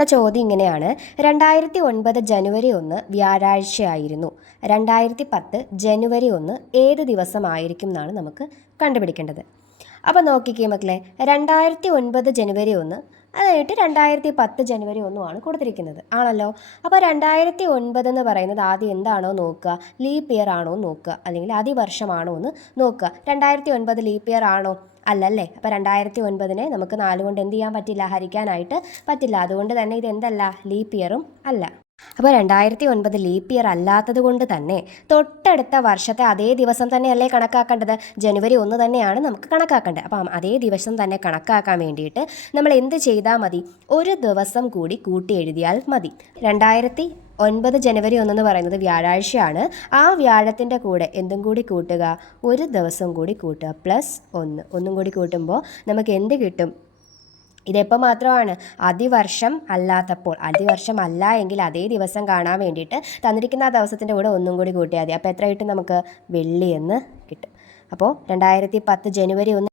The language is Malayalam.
ഇവിടെ ചോദ്യം ഇങ്ങനെയാണ്. രണ്ടായിരത്തി ഒൻപത് ജനുവരി ഒന്ന് വ്യാഴാഴ്ചയായിരുന്നു. രണ്ടായിരത്തി പത്ത് ജനുവരി ഒന്ന് ഏത് ദിവസമായിരിക്കും എന്നാണ് നമുക്ക് കണ്ടുപിടിക്കേണ്ടത്. അപ്പോൾ നോക്കിക്കേ മക്കളെ രണ്ടായിരത്തി ഒൻപത് ജനുവരി ഒന്ന് അതായിട്ട് രണ്ടായിരത്തി പത്ത് ജനുവരി ഒന്നുമാണ് കൊടുത്തിരിക്കുന്നത്. ആണല്ലോ? അപ്പോൾ രണ്ടായിരത്തി ഒൻപത് എന്ന് പറയുന്നത് ആദ്യം എന്താണോ നോക്കുക? ലീപ് ഇയർ ആണോ നോക്കുക. അല്ലെങ്കിൽ അതിവർഷമാണോ എന്ന് നോക്കുക. രണ്ടായിരത്തി ഒൻപത് ലീപ്പ് ഇയർ ആണോ? അല്ലല്ലേ? അപ്പോൾ രണ്ടായിരത്തി ഒൻപതിനെ നമുക്ക് നാലുകൊണ്ട് എന്ത് ചെയ്യാൻ പറ്റില്ല? ഹരിക്കാനായിട്ട് പറ്റില്ല. അതുകൊണ്ട് തന്നെ ഇത് എന്തല്ല ലീപ്പ് ഇയറും അല്ല. അപ്പോൾ രണ്ടായിരത്തി ഒൻപത് ലീപ്പ് ഇയർ അല്ലാത്തത് കൊണ്ട് തന്നെ തൊട്ടടുത്ത വർഷത്തെ അതേ ദിവസം തന്നെയല്ലേ കണക്കാക്കേണ്ടത്? ജനുവരി ഒന്ന് തന്നെയാണ് നമുക്ക് കണക്കാക്കേണ്ടത്. അപ്പം അതേ ദിവസം തന്നെ കണക്കാക്കാൻ വേണ്ടിയിട്ട് നമ്മൾ എന്ത് ചെയ്താൽ മതി? ഒരു ദിവസം കൂടി കൂട്ടി എഴുതിയാൽ മതി. രണ്ടായിരത്തി ഒൻപത് ജനുവരി ഒന്നെന്ന് പറയുന്നത് വ്യാഴാഴ്ചയാണ്. ആ വ്യാഴത്തിന്റെ കൂടെ എന്തും കൂടി കൂട്ടുക. ഒരു ദിവസം കൂടി കൂട്ടുക. പ്ലസ് ഒന്ന്. ഒന്നും കൂടി കൂട്ടുമ്പോൾ നമുക്ക് എന്ത് കിട്ടും? ഇതെപ്പോൾ മാത്രമാണ്? അതിവർഷം അല്ലാത്തപ്പോൾ. അതിവർഷം അല്ല എങ്കിൽ അതേ ദിവസം കാണാൻ വേണ്ടിയിട്ട് തന്നിരിക്കുന്ന ആ ദിവസത്തിന്റെ കൂടെ ഒന്നും കൂടി കൂട്ടിയാൽ മതി. അപ്പോൾ എത്ര കിട്ടും നമുക്ക്? വെള്ളി എന്ന് കിട്ടും. അപ്പോൾ രണ്ടായിരത്തി പത്ത് ജനുവരി ഒന്ന്